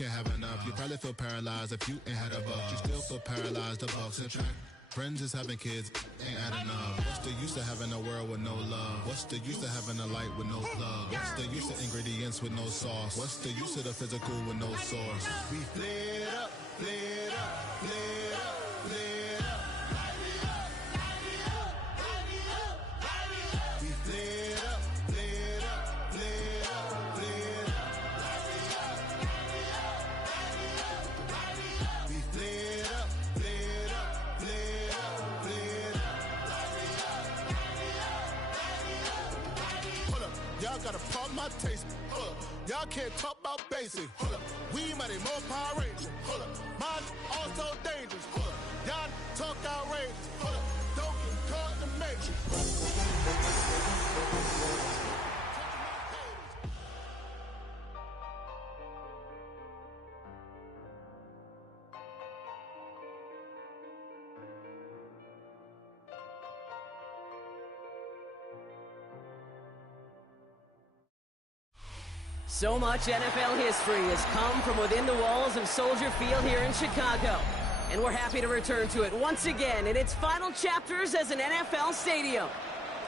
can't have enough. You probably feel paralyzed if you ain't had a buck. You still feel paralyzed, the bucks and track. Friends is having kids, ain't adding up. What's the use of having a world with no love? What's the use of having a light with no plug? What's the use of ingredients with no sauce? What's the use of the physical with no source? We flared up, flared up, flared up, flared up. We flared up, flared up, flared up, flared up. We flared up, flared up, flared up, flared up. Hold up, y'all gotta pump my taste. Hold up, y'all can't talk about basic. Hold up, we mighty more Power Rangers. Hold up, mine also dangerous. Hold up, y'all talk outrageous. Hold up, don't get caught in the matrix. So much NFL history has come from within the walls of Soldier Field here in Chicago. And we're happy to return to it once again in its final chapters as an NFL stadium.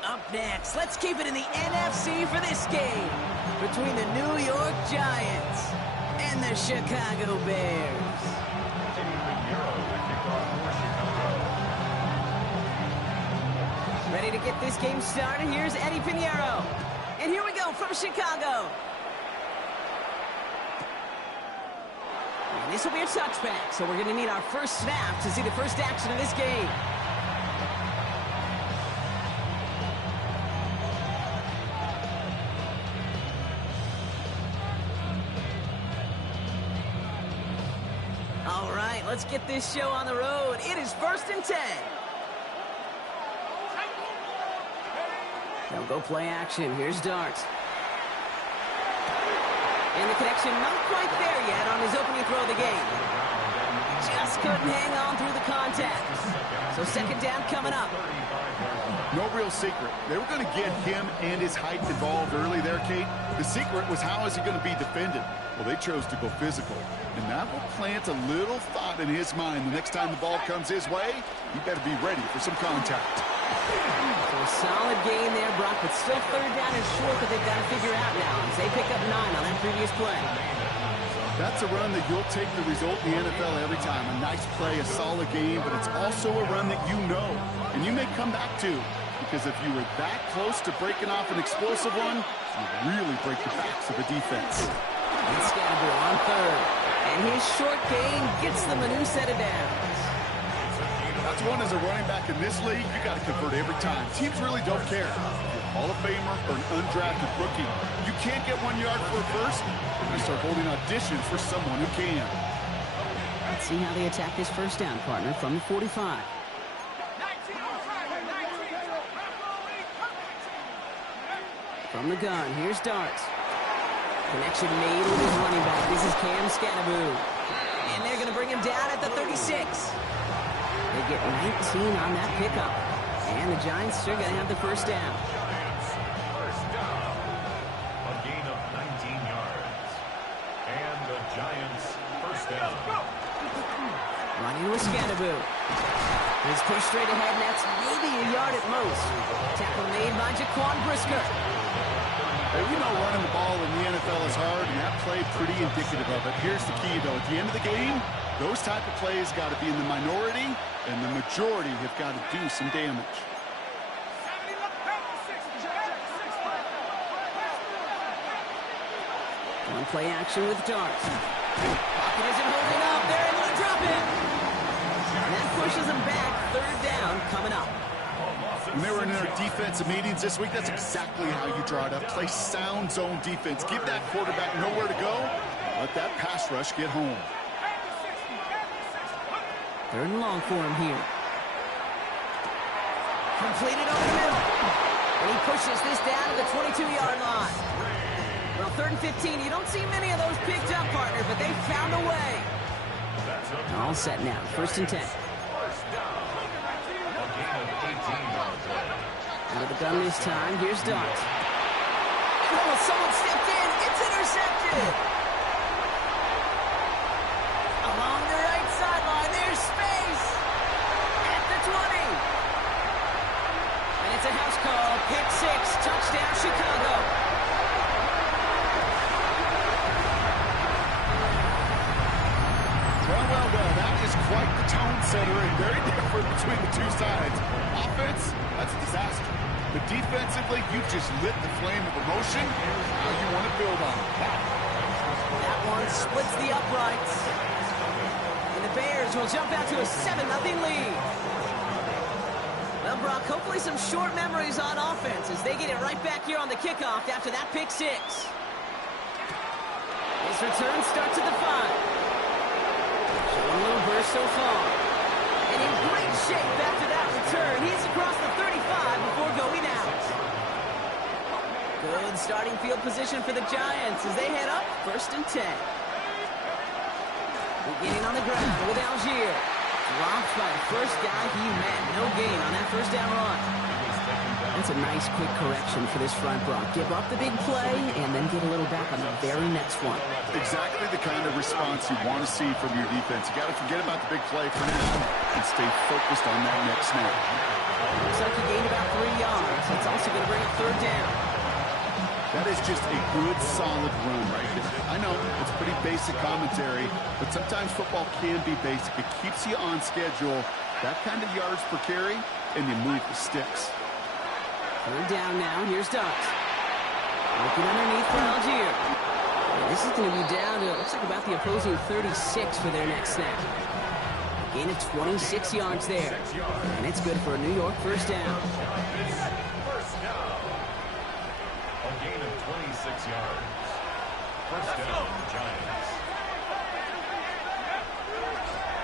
Up next, let's keep it in the NFC for this game between the New York Giants and the Chicago Bears. Ready to get this game started? Here's Eddie Pinheiro. And here we go from Chicago. And this will be a touchback, so we're going to need our first snap to see the first action of this game. All right, let's get this show on the road. It is 1st and 10. They'll go play action. Here's Dart. And the connection not quite there yet on his opening throw of the game. Just couldn't hang on through the contact. So 2nd down coming up. No real secret. They were going to get him and his height involved early there, Kate. The secret was how is he going to be defended? Well, they chose to go physical. And that will plant a little thought in his mind. The next time the ball comes his way, he better be ready for some contact. So a solid gain there, Brock, but still 3rd down and short that they've got to figure out now as they pick up 9 on that previous play. That's a run that you'll take the result in the NFL every time. A nice play, a solid game, but it's also a run that you know and you may come back to, because if you were that close to breaking off an explosive one, you really break the backs of the defense. And Scatterbill on 3rd. And his short gain gets them a new set of downs. That's one as a running back in this league, you got to convert every time. Teams really don't care. If you're a Hall of Famer or an undrafted rookie, you can't get 1 yard for a first, you're going to start holding auditions for someone who can. Let's see how they attack this first down, partner, from the 45. From the gun, here's Dart. Connection made with his running back. This is Cam Scatterbill. And they're going to bring him down at the 36. They get 19 on that pickup. And the Giants are going to have the first down. First down. A gain of 19 yards. And the Giants first down. Running with Scatterbill. He's pushed straight ahead, and that's maybe a yard at most. Tackle made by Jaquan Brisker. Well, you know running the ball in the NFL is hard, and that play pretty indicative of it. Here's the key, though. At the end of the game, those type of plays got to be in the minority, and the majority have got to do some damage. One play action with Dart. Pocket isn't holding up. They're able to drop it. And that pushes them back. 3rd down coming up. When they were in their defensive meetings this week, that's exactly how you draw it up. Play sound zone defense. Give that quarterback nowhere to go. Let that pass rush get home. 3rd and long for him here. Completed over the middle. And he pushes this down to the 22-yard line. Well, 3rd and 15, you don't see many of those picked up, partner, but they found a way. All set now. 1st and 10. Out of the gun this time. Here's Dart. Oh, someone stepped in. It's intercepted. quite the tone setter and very different between the two sides. Offense, that's a disaster. But defensively, you've just lit the flame of emotion. Now you want to build on that. That one splits the uprights. And the Bears will jump out to a 7-0 lead. Well, Brock, hopefully some short memories on offense as they get it right back here on the kickoff after that pick six. This return starts at the 5. Showing a little burst so far. And in great shape after that return. He's across the 35 before going out. Good starting field position for the Giants as they head up 1st and 10. Beginning on the ground with Algier. Dropped by the first guy he met. No gain on that first down run. That's a nice quick correction for this front, Brock. Give up the big play and then get a little back on the very next one. Exactly the kind of response you want to see from your defense. You got to forget about the big play for now and stay focused on that next snap. Looks like he gained about 3 yards. It's also going to bring up 3rd down. That is just a good, solid run right there. I know it's pretty basic commentary, but sometimes football can be basic. It keeps you on schedule. That kind of yards per carry, and you move the sticks. 3rd down now. Here's Dux. Looking underneath for Algier. And this is going to be down to, looks like about the opposing 36 for their next snap. A gain of 26 yards there. And it's good for a New York 1st down. A gain of 26 yards. 1st down, Giants.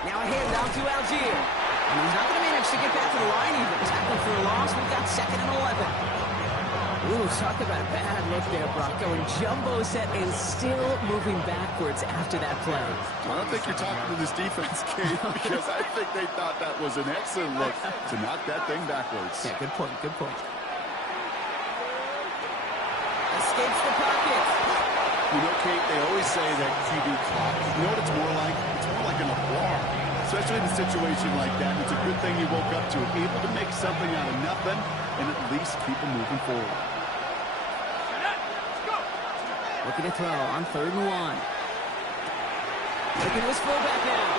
Now a handoff to Algier. And he's not going to manage to get back to the line even. Tackle for a loss. We've got 2nd and 11. Ooh, talk about a bad look there, Brock. Going jumbo set and still moving backwards after that play. I don't think you're talking to this defense, Kate, because I think they thought that was an excellent look to knock that thing backwards. Yeah, good point, good point. Escapes the pocket. You know, Kate, they always say that QB clock. You know what it's more like? It's more like an alarm, especially in a situation like that. It's a good thing you woke up to it, able to make something out of nothing and at least keep them moving forward. Looking to throw on 3rd and 1. Looking to his fullback now.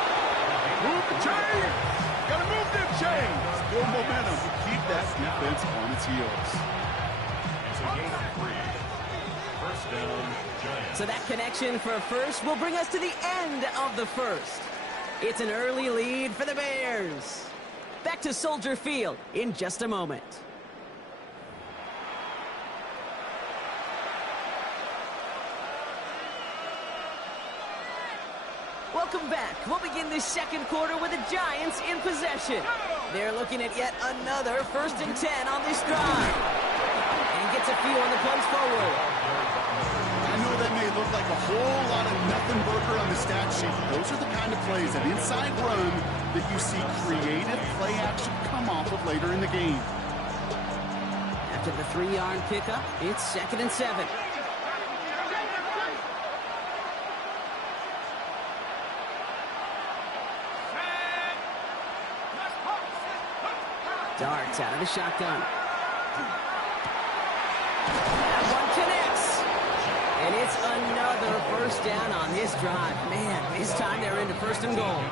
Move the chains! Gotta move them chains! Build momentum to keep that defense on its heels. It's a gain of 3. 1st down, Giants. So that connection for a first will bring us to the end of the 1st. It's an early lead for the Bears. Back to Soldier Field in just a moment. Welcome back. We'll begin this 2nd quarter with the Giants in possession. They're looking at yet another 1st and 10 on this drive. And he gets a few on the punch forward. I know that may look like a whole lot of nothing burger on the stat sheet. Those are the kind of plays, that inside run, that you see creative play action come off of later in the game. After the 3-yard pickup, it's 2nd and 7. Darts out of the shotgun. That one connects. And it's another 1st down on this drive. Man, this time they're into 1st and goal.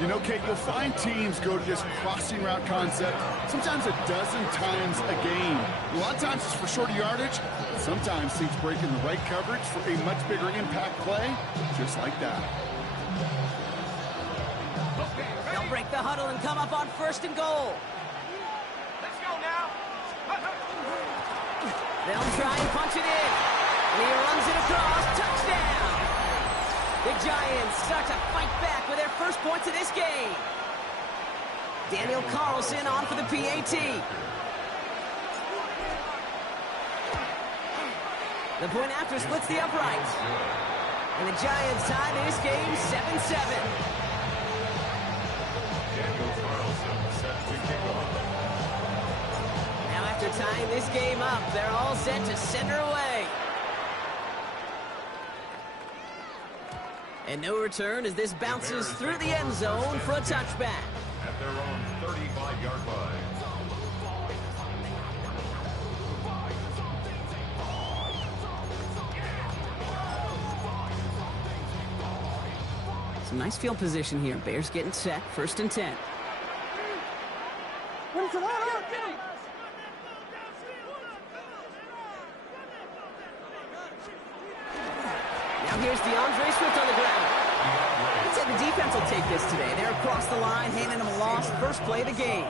You know, Kate, you'll find teams go to this crossing route concept sometimes a dozen times a game. A lot of times it's for shorter yardage. Sometimes teams break in the right coverage for a much bigger impact play, just like that. They'll break the huddle and come up on 1st and goal. They'll try and punch it in. And he runs it across. Touchdown! The Giants start to fight back with their first points of this game. Daniel Carlson on for the PAT. The point after splits the uprights. And the Giants tie this game 7-7. Daniel Carlson set to kick off. Now after tying this game up, they're all set to send her away. And no return as this bounces through the end zone for a touchback. At their own 35-yard line. Some nice field position here. Bears getting set. 1st and 10. Now here's DeAndre Swift on the ground. I'd say the defense will take this today. They're across the line, handing them a loss. First play of the game.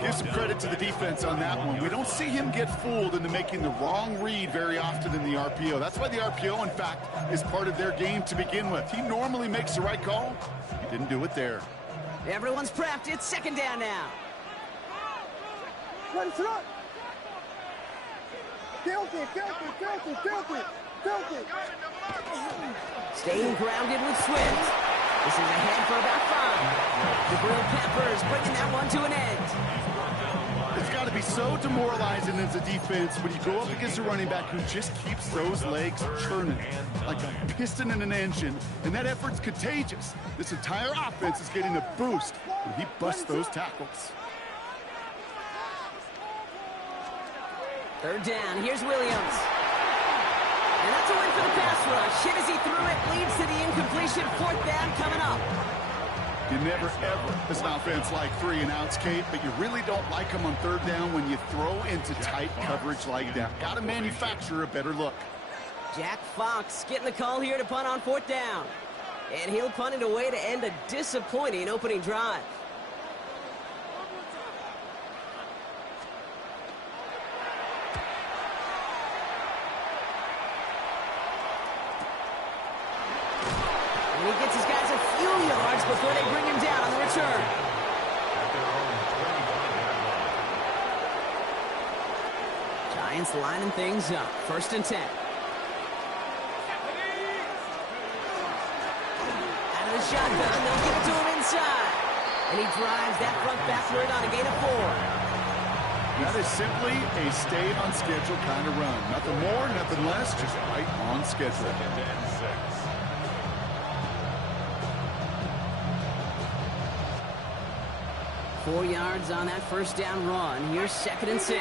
Give some credit to the defense on that one. We don't see him get fooled into making the wrong read very often in the RPO. That's why the RPO, in fact, is part of their game to begin with. He normally makes the right call. He didn't do it there. Everyone's prepped. It's 2nd down now. Staying grounded with Swift. This is ahead for about 5. The Grill Peppers bringing that one to an end. It's got to be so demoralizing as a defense when you go up against a running back who just keeps those legs churning like a piston in an engine, and that effort's contagious. This entire offense is getting a boost when he busts those tackles. 3rd down. Here's Williams. And that's a win for the pass rush. Hit as he threw it. Leads to the incompletion. 4th down coming up. You never, ever, as an offense, like 3 and outs, Kate, but you really don't like them on 3rd down when you throw into tight coverage like that. Got to manufacture a better look. Jack Fox getting the call here to punt on 4th down. And he'll punt it away to end a disappointing opening drive. And he gets his guys a few yards before they bring him down on the return. Giants lining things up. 1st and 10. Out of the shotgun, they'll give it to him inside. And he drives that front backward on a gain of 4. That is simply a stay on schedule kind of run. Nothing more, nothing less, just right on schedule. 4 yards on that 1st down run. Here's 2nd and 6.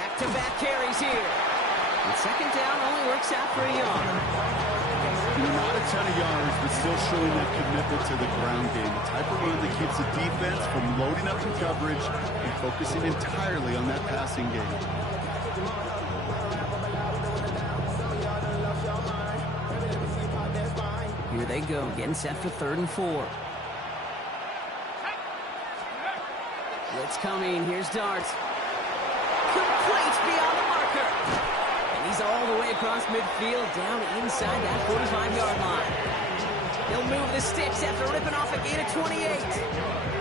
Back-to-back carries here. And 2nd down only works out for a yard. Not a ton of yards, but still showing that commitment to the ground game. The type of run that keeps the defense from loading up in coverage and focusing entirely on that passing game. Here they go, getting set for 3rd and 4. Blitz coming. Here's Darts. Complete beyond the marker. And he's all the way across midfield, down inside that 45-yard line. He'll move the sticks after ripping off a gain of 28.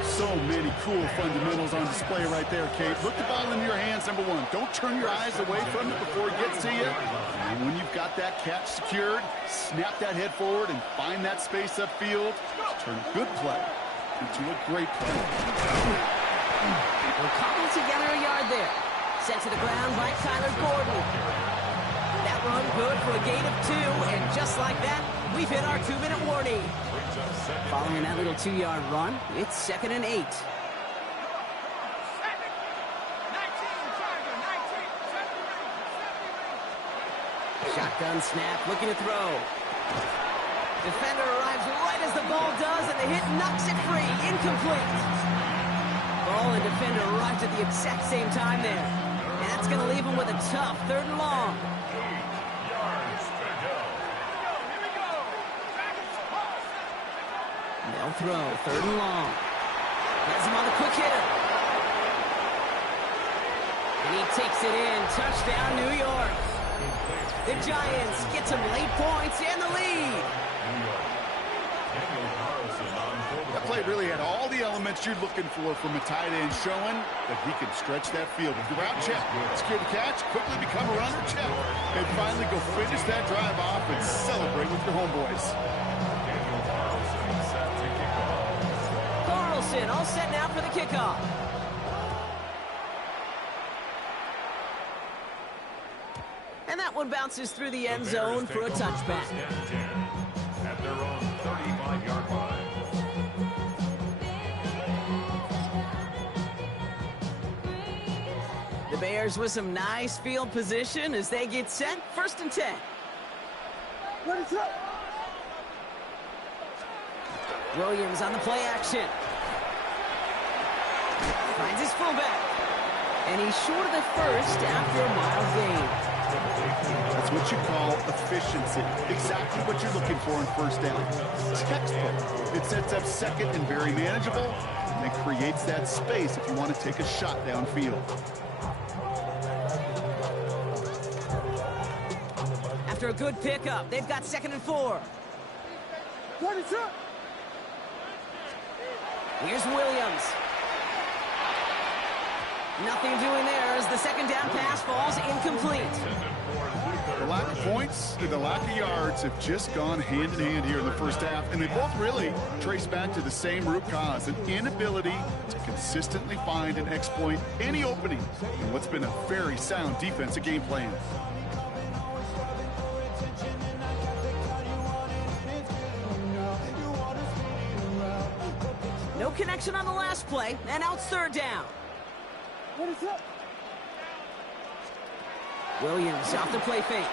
So many cool fundamentals on display right there, Kate. Look the ball in your hands, number 1. Don't turn your eyes away from it before it gets to you. And when you've got that catch secured, snap that head forward and find that space upfield. Turn good play into a great play. We'll cobble together a yard there. Sent to the ground by Kyler Gordon. That run good for a gain of 2, and just like that, we've hit our 2-minute warning. Following that little 2-yard run, it's 2nd and 8. Shotgun snap, looking to throw. Defender arrives right as the ball does, and the hit knocks it free. Incomplete. Ball and defender arrives at the exact same time there. And that's going to leave him with a tough 3rd and long. They'll throw 3rd and long. Has him on the quick hitter. And he takes it in. Touchdown, New York. The Giants get some late points and the lead. That play really had all the elements you're looking for from a tight end, showing that he can stretch that field. With the route, check. Secure the catch, quickly become a runner, check. And finally go finish that drive off and celebrate with your homeboys. Carlson all set now for the kickoff. And that one bounces through the end zone for a touchback. At their own 35-yard line. The Bears with some nice field position as they get set. 1st and 10. Williams on the play action. Finds his fullback. And he's short of the first after a mild gain. That's what you call efficiency. Exactly what you're looking for in first down. Textbook. It sets up second and very manageable, and it creates that space if you want to take a shot downfield. After a good pickup, they've got 2nd and 4. Here's Williams. Nothing doing there as the second down pass falls incomplete. The lack of points and the lack of yards have just gone hand in hand here in the first half, and they both really trace back to the same root cause, an inability to consistently find and exploit any opening in what's been a very sound defensive game plan. No connection on the last play, and now it's 3rd down. Williams off the play fake.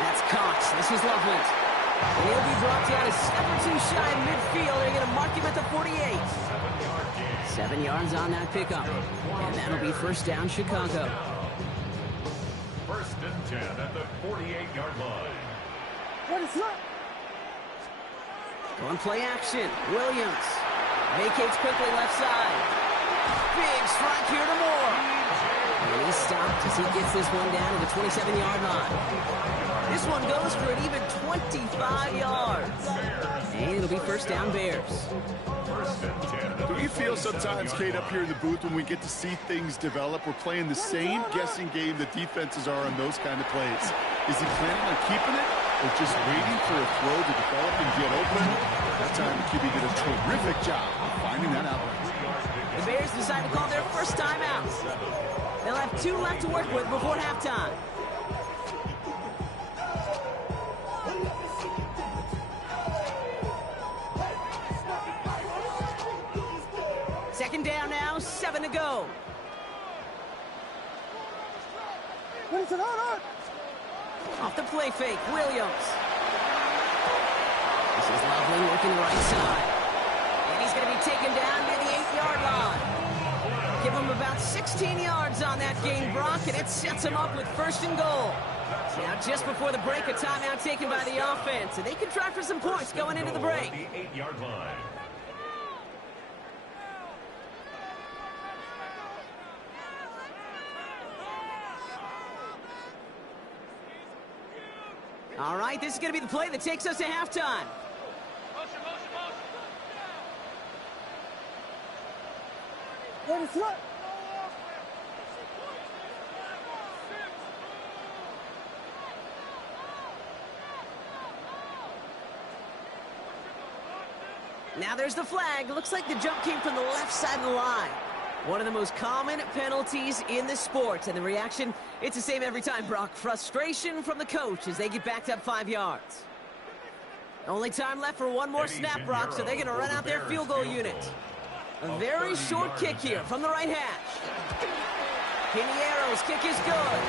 That's Cox. This is Loveland. And he'll be brought down a step or two shy of midfield. They're going to mark him at the 48. 7 yards on that pickup. And that'll be first down, Chicago. 1st and 10 at the 48-yard line. On play action, Williams vacates quickly left side. Big strike here to Moore. And he's stopped as he gets this one down to the 27-yard line. This one goes for an even 25 yards. And it'll be first down, Bears. Do you feel sometimes, Kate, up here in the booth when we get to see things develop, we're playing the same guessing game the defenses are on those kind of plays? Is he planning on keeping it or just waiting for a throw to develop and get open? That time the QB did a terrific job of finding that outlet. The Bears decide to call their first timeout. They'll have 2 left to work with before halftime. Second down now, 7 to go. Off the play fake, Williams. This is Loveland working the right side. And he's going to be taken down near the 8-yard line. Give him about 16 yards on that gain, Brock, and it sets him up with 1st and goal. Now, just before the break, a timeout taken by the offense, and they can try for some points going into the break. The 8-yard line. All right, this is going to be the play that takes us to halftime. Now there's the flag. Looks like the jump came from the left side of the line. One of the most common penalties in the sport. And the reaction, it's the same every time, Brock. Frustration from the coach as they get backed up 5 yards. Only time left for one more snap, Brock, so they're going to run out their field goal unit. A very short kick here from the right hash. Piniero's kick is good.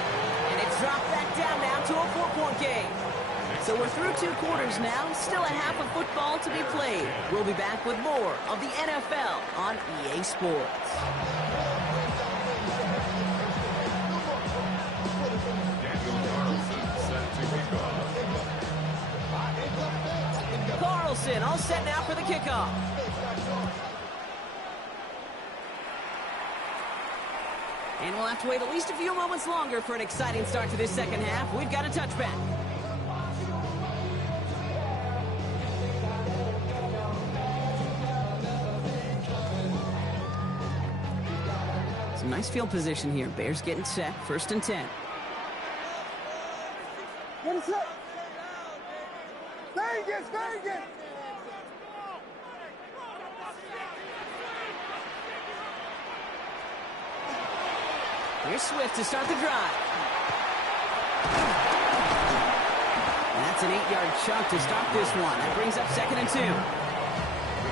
And it's dropped back down now to a 4-point game. So we're through 2 quarters now. Still a half of football to be played. We'll be back with more of the NFL on EA Sports. Carlson all set now for the kickoff. And we'll have to wait at least a few moments longer for an exciting start to this second half. We've got a touchback. Some nice field position here. Bears getting set. 1st and 10. Here's Swift to start the drive. And that's an 8-yard chunk to start this one. That brings up 2nd and 2.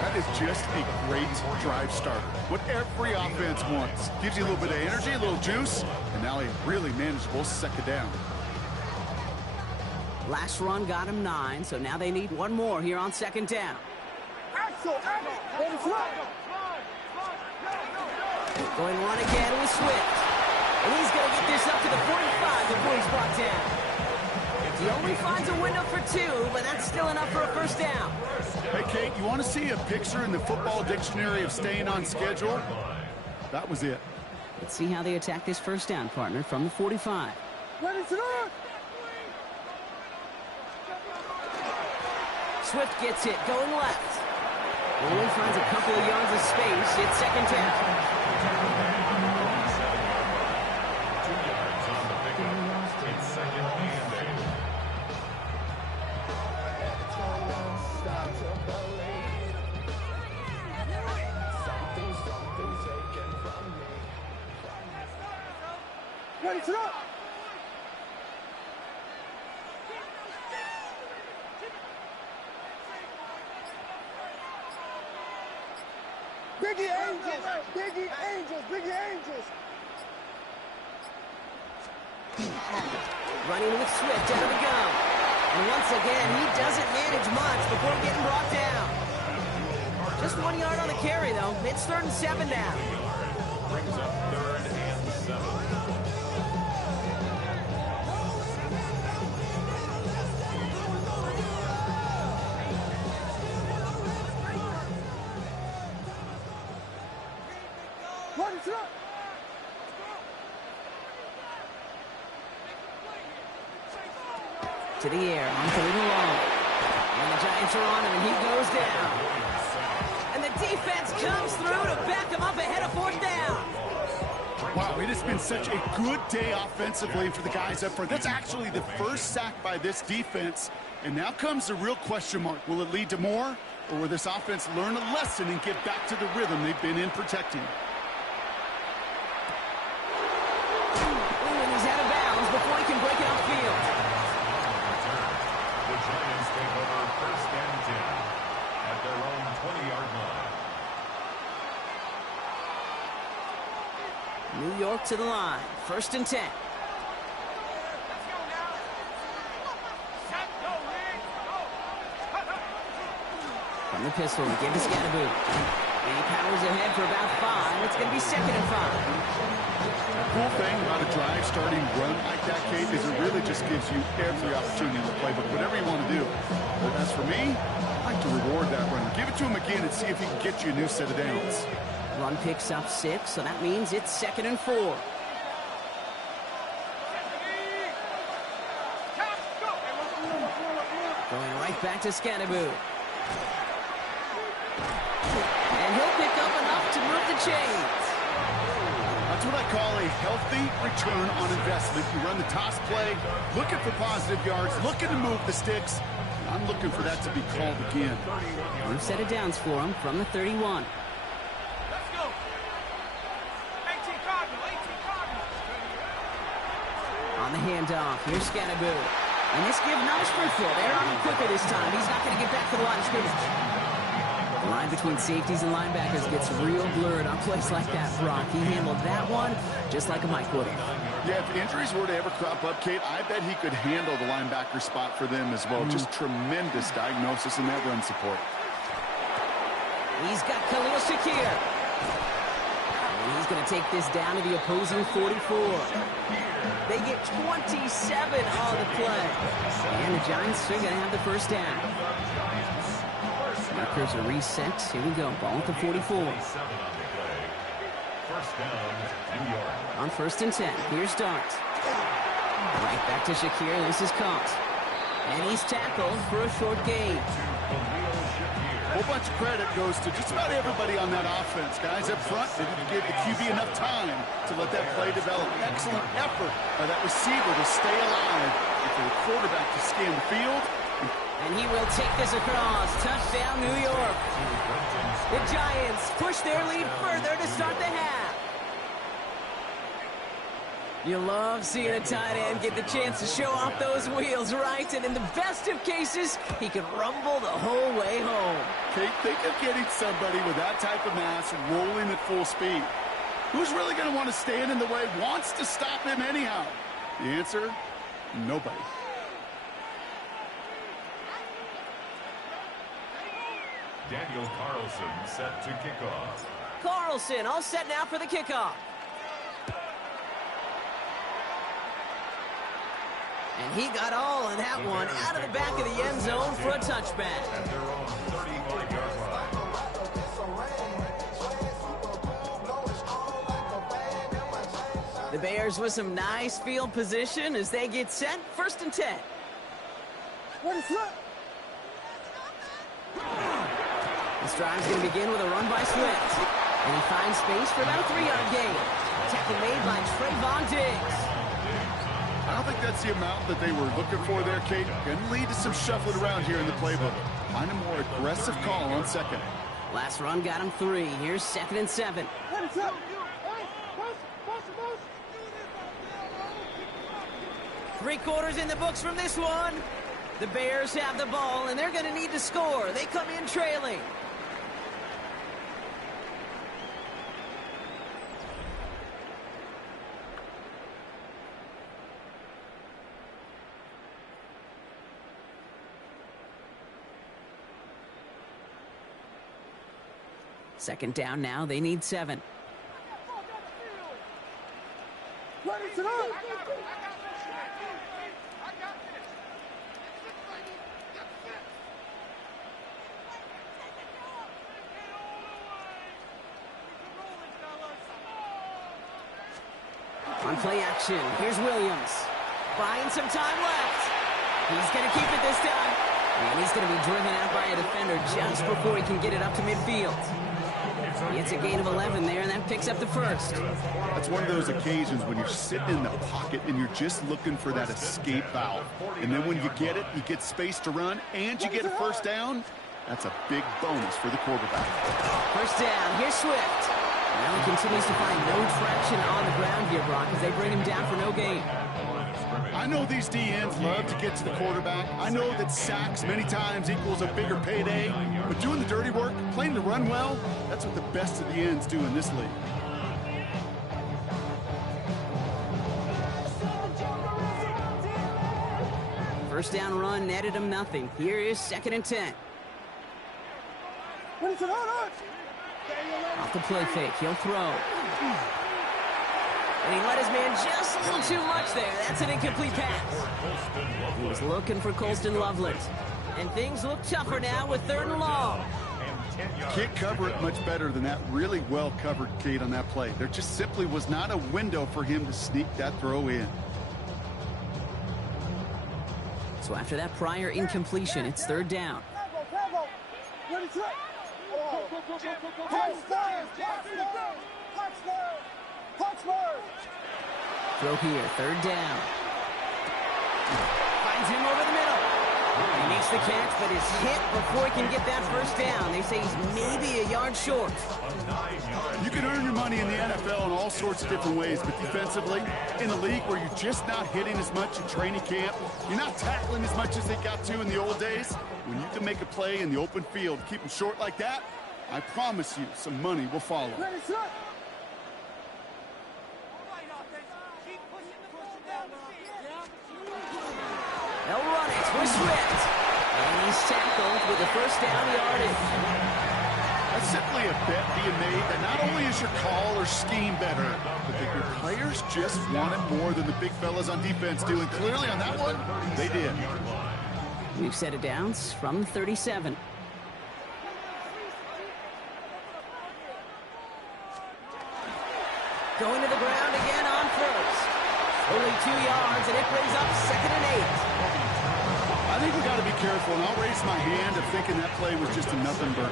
That is just a great drive starter. What every offense wants. Gives you a little bit of energy, a little juice, and now a really manageable 2nd down. Last run got him 9, so now they need one more here on second down. Going run again with Swift. And he's going to get this up to the 45 before he's brought down. He only finds a window for 2, but that's still enough for a first down. Hey, Kate, you want to see a picture in the football dictionary of staying on schedule? That was it. Let's see how they attack this first down, partner, from the 45. Swift gets it, going left. Only finds a couple of yards of space. It's second down. 2 yards on the pickup. It's second and 8. Ready to rock! Biggie Angels! Biggie Angels! Biggie Angels! Running with Swift out of the gun. And once again, he doesn't manage much before getting brought down. Just 1 yard on the carry, though. It's 3rd and 7 now. Brings up 3rd and 7. To the air, on 3rd and long. And the Giants are on him, and he goes down. And the defense comes through to back him up ahead of 4th down. Wow, it has been such a good day offensively for the guys up front. That's actually the first sack by this defense. And now comes the real question mark. Will it lead to more? Or will this offense learn a lesson and get back to the rhythm they've been in protecting? And he's out of bounds before he can break it upfield. The Giants take over 1st and 10 at their own 20-yard line. New York to the line. 1st and 10. From the pistol, give to Scatterboot. And he powers ahead for about 5. It's going to be 2nd and 5. The cool thing about a drive starting run like that, Kate, is it really just gives you every opportunity in the playbook, whatever you want to do. But as for me, I like to reward that runner. Give it to him again and see if he can get you a new set of downs. Run picks up 6, so that means it's 2nd and 4. Going right back to Scatterboot. And he'll pick up enough to move the chains. That's what I call a healthy return on investment. You run the toss play, looking for positive yards, looking to move the sticks. I'm looking for that to be called again. New set of downs for him from the 31. Let's go! 18 Cardinal! 18 Cardinal! On the handoff, here's Scatterboot. And this give not as fruitful. They're on him quicker this time. He's not going to get back to the line of scrimmage. The line between safeties and linebackers gets real blurred on plays like that, Brock. He handled that one just like a Mike would have. Yeah, if injuries were to ever crop up, Kate, I bet he could handle the linebacker spot for them as well. Just tremendous diagnosis in that run support. He's got Khalil Shakir. And he's going to take this down to the opposing 44. They get 27 on the play. And the Giants are going to have the first down. Markers are reset. Here we go. Ball at the 44. First down, New York. On 1st and 10. Here's Dart. Right back to Shakir. This is caught. And he's tackled for a short gain. A whole bunch of credit goes to just about everybody on that offense. Guys up front, they didn't give the QB enough time to let that play develop. Excellent effort by that receiver to stay alive and for the quarterback to scan the field. And he will take this across. Touchdown, New York. The Giants push their lead further to start the half. You love seeing a tight end get the chance to show off those wheels, right? And in the best of cases, he could rumble the whole way home. Think of getting somebody with that type of mass rolling at full speed. Who's really going to want to stand in the way, wants to stop him anyhow? The answer, nobody. Daniel Carlson set to kick off. Carlson all set now for the kickoff. And he got all of that one out of the back of the end zone for a touchback. At their own 35-yard line. The Bears with some nice field position as they get set. 1st and 10. This drive's going to begin with a run by Swift. And he finds space for about a 3-yard gain. Tackle made by Trayvon Diggs. I don't think that's the amount that they were looking for there, Kate. Going to lead to some shuffling around here in the playbook. Find a more aggressive call on second. Last run got him 3. Here's 2nd and 7. 3 quarters in the books from this one. The Bears have the ball, and they're going to need to score. They come in trailing. Second down now. They need 7. On play action, here's Williams. Buying some time left. He's going to keep it this time. And he's going to be driven out by a defender just before he can get it up to midfield. He gets a gain of 11 there, and that picks up the first. That's one of those occasions when you're sitting in the pocket and you're just looking for that escape valve. And then when you get it, you get space to run, and you get a first down. That's a big bonus for the quarterback. First down, here's Swift. Now he continues to find no traction on the ground here, Brock, as they bring him down for no gain. I know these DNs love to get to the quarterback. I know that sacks many times equals a bigger payday. But doing the dirty work, playing the run well, that's what the best of the ends do in this league. First down run netted him nothing. Here is 2nd and 10. Off the play fake, he'll throw. And he let his man just a little too much there. That's an incomplete pass. He was looking for Colston Loveland. And things look tougher now with 3rd and long. Can't cover it much better than that really well covered, Kate, on that play. There just simply was not a window for him to sneak that throw in. So after that prior incompletion, it's 3rd down. Throw here, 3rd down. Finds him over the middle. He makes the catch, but is hit before he can get that first down. They say he's maybe a yard short. You can earn your money in the NFL in all sorts of different ways, but defensively, in a league where you're just not hitting as much in training camp, you're not tackling as much as they got to in the old days, when you can make a play in the open field, keep them short like that, I promise you some money will follow. They'll run it with Swift. And he's tackled with the first down yardage. That's simply a bet being made that not only is your call or scheme better, but that your players just want it more than the big fellas on defense do. And clearly on that one, they did. We've set it downs from 37. Going to the ground again on first. Only 2 yards, and it brings up 2nd and 8. I think we got to be careful, and I'll raise my hand of thinking that play was just a nothing burger.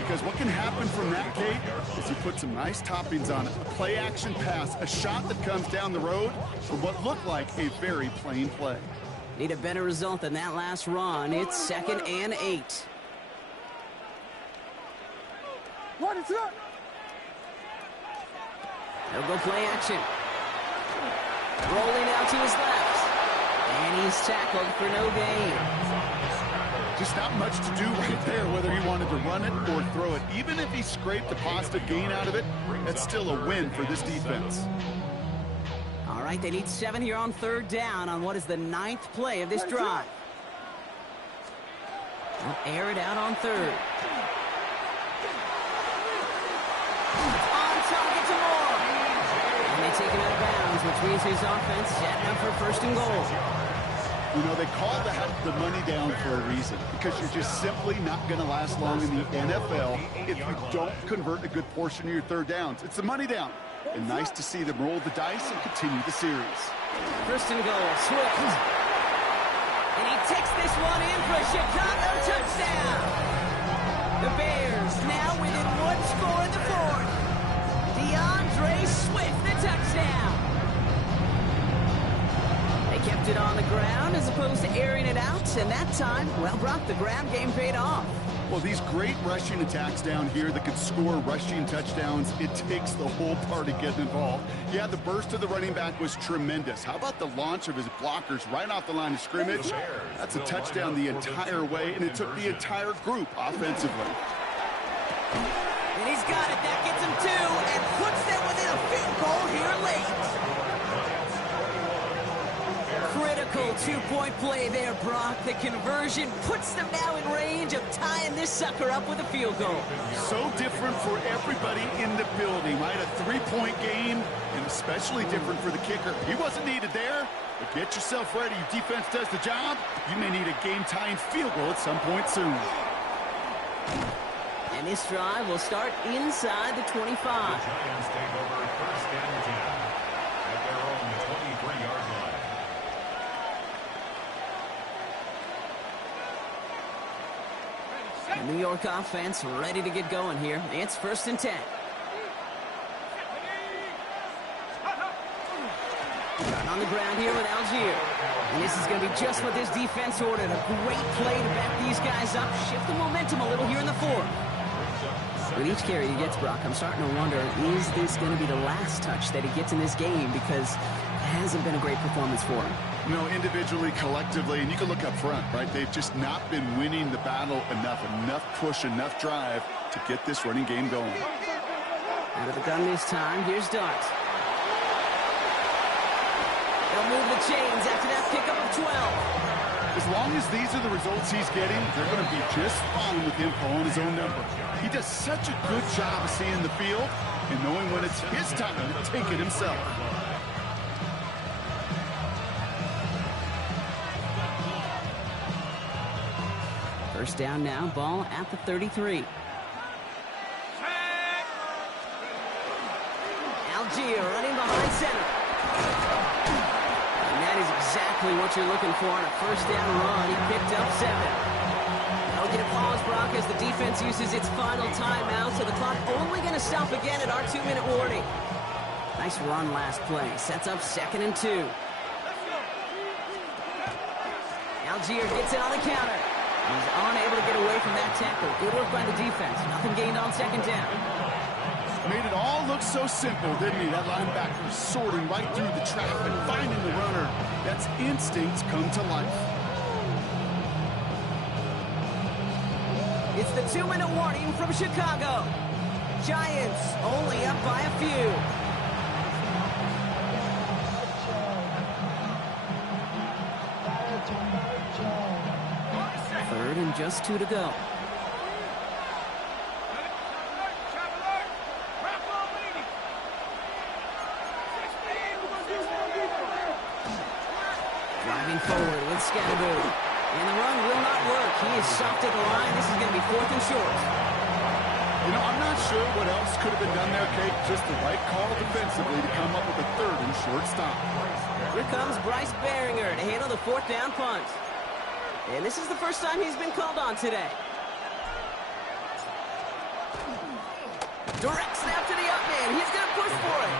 Because what can happen from that, Kate, is you put some nice toppings on it. A play-action pass, a shot that comes down the road for what looked like a very plain play. Need a better result than that last run. It's 2nd and 8. They'll go play action. Rolling out to his left. And he's tackled for no gain. Just not much to do right there, whether he wanted to run it or throw it. Even if he scraped a positive gain out of it, that's still a win for this defense. All right, they need 7 here on 3rd down on what is the 9th play of this drive. They'll air it out on 3rd. take him out of bounds, which means his offense set up for first and goal. You know, they call that the money down for a reason, because you're just simply not going to last long in the NFL if you don't convert a good portion of your third downs. It's the money down. And nice to see them roll the dice and continue the series. First and goal, Swift. And he takes this one in for a Chicago touchdown. The Bears now within one score in the fourth. DeAndre Swift, the touchdown. They kept it on the ground as opposed to airing it out, and that time, well, Brock, the ground game paid off. Well, these great rushing attacks down here that can score rushing touchdowns, it takes the whole party getting involved. Yeah, the burst of the running back was tremendous. How about the launch of his blockers right off the line of scrimmage? That's a touchdown the entire way, and it took the entire group offensively. And he's got it. That gets him two and puts them within a field goal here late. Critical two-point play there, Brock. The conversion puts them now in range of tying this sucker up with a field goal. So different for everybody in the building, right? A three-point game, and especially different for the kicker. He wasn't needed there, but get yourself ready. Your defense does the job. You may need a game-tying field goal at some point soon. And this drive will start inside the 25. The Giants take over first and 10 at their own 23-yard line. The New York offense ready to get going here. It's first and 10. Got on the ground here with Algier. And this is going to be just what this defense ordered. A great play to back these guys up. Shift the momentum a little here in the fourth. With each carry he gets, Brock, I'm starting to wonder, is this going to be the last touch that he gets in this game? Because it hasn't been a great performance for him. You know, individually, collectively, and you can look up front, right? They've just not been winning the battle enough push, enough drive to get this running game going. Out of the gun this time, here's Dart. They'll move the chains after that pickup of 12. As long as these are the results he's getting, they're going to be just fine with him calling his own number. He does such a good job of seeing the field and knowing when it's his time to take it himself. First down now, ball at the 33. Algier running behind center. And that is exactly what you're looking for on a first down run. He picked up 7. They'll get a pause, Brock, as the defense uses its final timeout, so the clock only going to stop again at our 2-minute warning. Nice run last play. Sets up 2nd and 2. Algier gets it on the counter. He's unable to get away from that tackle. Good work by the defense. Nothing gained on 2nd down. Made it all look so simple, didn't he? That linebacker sorting right through the traffic, finding the runner. That's instincts come to life. It's the 2-minute warning from Chicago. Giants only up by a few. Third and just 2 to go. Driving forward with Scatterboo. And the run will not work. He is stopped at the line. This is going to be 4th and short. You know, I'm not sure what else could have been done there, Kate. Just the right call defensively to come up with a 3rd and short stop. Here comes Bryce Baringer to handle the 4th down punt. And this is the first time he's been called on today. Direct snap to the up man. He's going to push for it.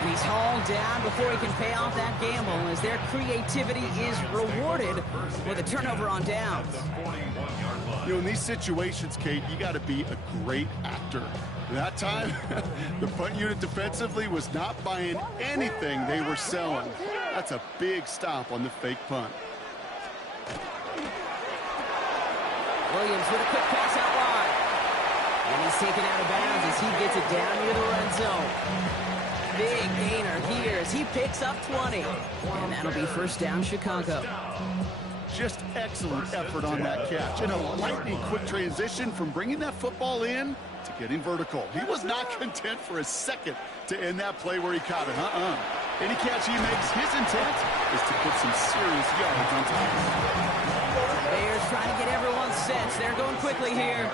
And he's hauled down before he can pay off that gamble as their creativity is rewarded with a turnover on downs. You know, in these situations, Kate, you got to be a great actor. That time, the punt unit defensively was not buying anything they were selling. That's a big stop on the fake punt. Williams with a quick pass out wide. And he's taken out of bounds as he gets it down near the red zone. Big gainer here as he picks up 20. And that'll be first down, Chicago. Just excellent effort on that catch. And a lightning quick transition from bringing that football in to getting vertical. He was not content for a second to end that play where he caught it. Any catch he makes, his intent is to put some serious yards on top of it. Bears trying to get everyone set. They're going quickly here.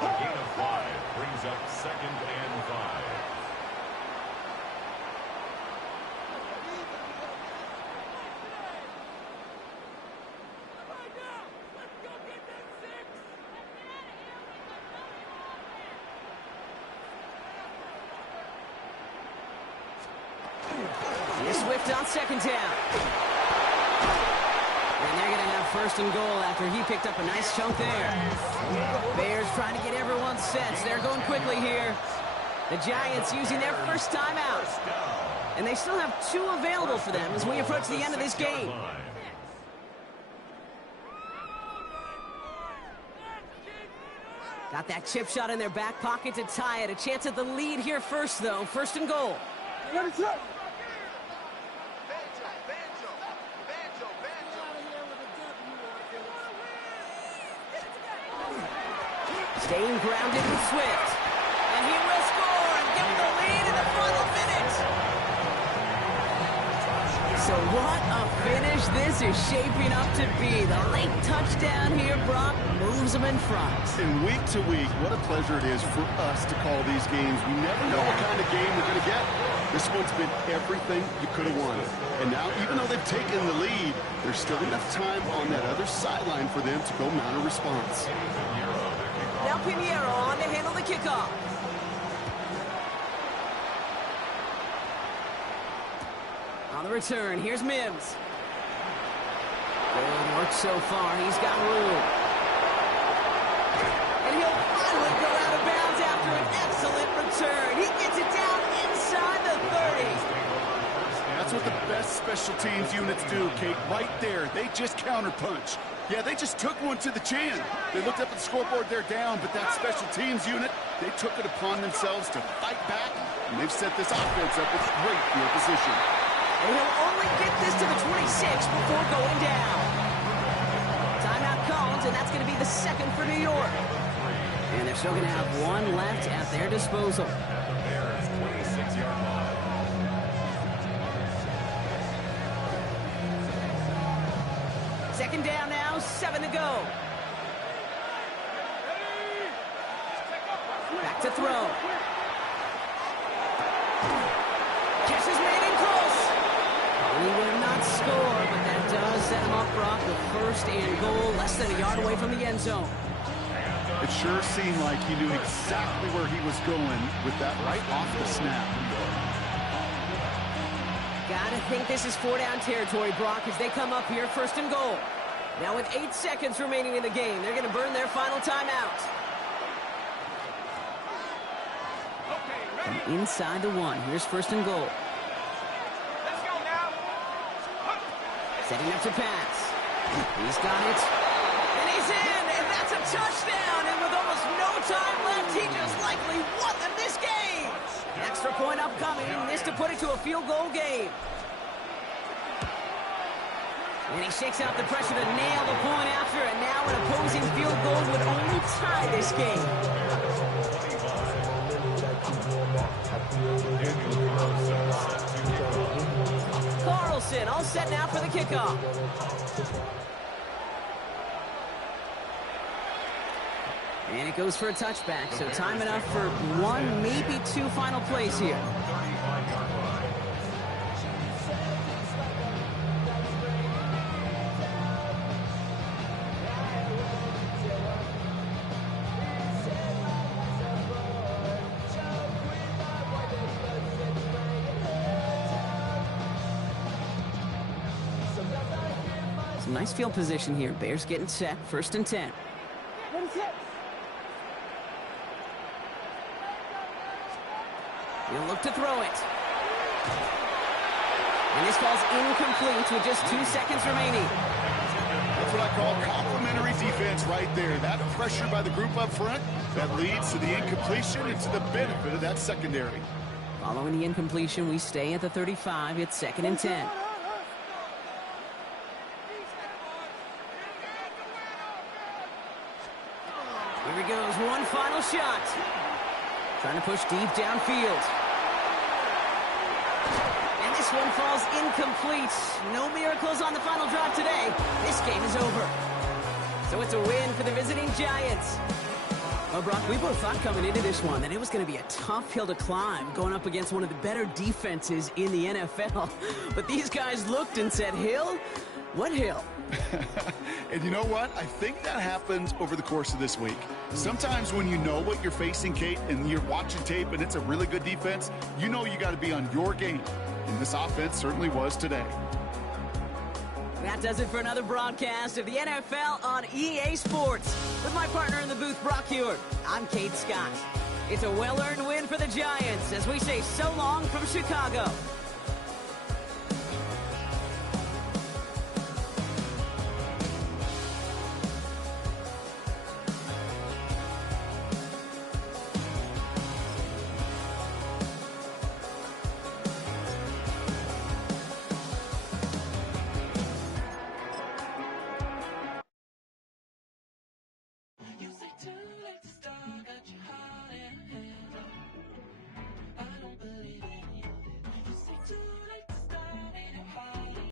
A gain of 5 brings up 2nd and 5. Swift on 2nd down. And they're going to have 1st and goal after he picked up a nice chunk there. Bears trying to get everyone set. They're going quickly here. The Giants using their first timeout. And they still have 2 available for them as we approach the end of this game. Got that chip shot in their back pocket to tie it. A chance at the lead here first, though. 1st and goal. Staying grounded with Swift. And he will score and give them the lead in the final minute. So what a finish this is shaping up to be. The late touchdown here, Brock, moves them in front. And week to week, what a pleasure it is for us to call these games. We never know what kind of game we're going to get. This one's been everything you could have wanted. And now, even though they've taken the lead, there's still enough time on that other sideline for them to go mount a response. Now Pinheiro on to handle the kickoff. On the return, here's Mims. Good work so far. He's got room. And he'll finally go out of bounds after an excellent return. He gets it down inside the 30. That's what the best special teams units do, Kate. Right there, they just counterpunch. Yeah, they just took one to the chin. They looked up at the scoreboard, they're down, but that special teams unit, they took it upon themselves to fight back, and they've set this offense up with great field position. And he'll only get this to the 26 before going down. Timeout comes, and that's going to be the 2nd for New York. And they're still going to have 1 left at their disposal. Bears 26-yard line. Second down now, 7 to go. Back to throw. Catch is made in close. He will not score, but that does set him up, Brock, with 1st and goal, less than a yard away from the end zone. It sure seemed like he knew exactly where he was going with that right off the snap. Gotta think this is 4-down territory, Brock, as they come up here 1st and goal. Now with 8 seconds remaining in the game, they're going to burn their final timeout. From inside the 1, here's 1st and goal. Let's go now. Setting up to pass. He's got it. And he's in, and that's a touchdown. And with almost no time left, he just likely won them this game. Extra point upcoming, this to put it to a field goal game. And he shakes out the pressure to nail the point after, and now an opposing field goal would only tie this game. Carlson all set now for the kickoff. And it goes for a touchback, so time enough for 1, maybe 2 final plays here. Some nice field position here. Bears getting set, 1st and 10. He'll look to throw it. And this ball's incomplete with just 2 seconds remaining. That's what I call complimentary defense right there. That pressure by the group up front, that leads to the incompletion and to the benefit of that secondary. Following the incompletion, we stay at the 35. It's 2nd and 10. Here he goes, one final shot. Trying to push deep downfield. And this one falls incomplete. No miracles on the final drive today. This game is over. So it's a win for the visiting Giants. Well, Brock, we both thought coming into this one that it was going to be a tough hill to climb, going up against one of the better defenses in the NFL. But these guys looked and said, hill? What hill? And you know what? I think that happens over the course of this week. Sometimes when you know what you're facing, Kate, and you're watching tape and it's a really good defense, you know you got to be on your game. And this offense certainly was today. That does it for another broadcast of the NFL on EA Sports. With my partner in the booth, Brock Huard, I'm Kate Scott. It's a well-earned win for the Giants as we say so long from Chicago.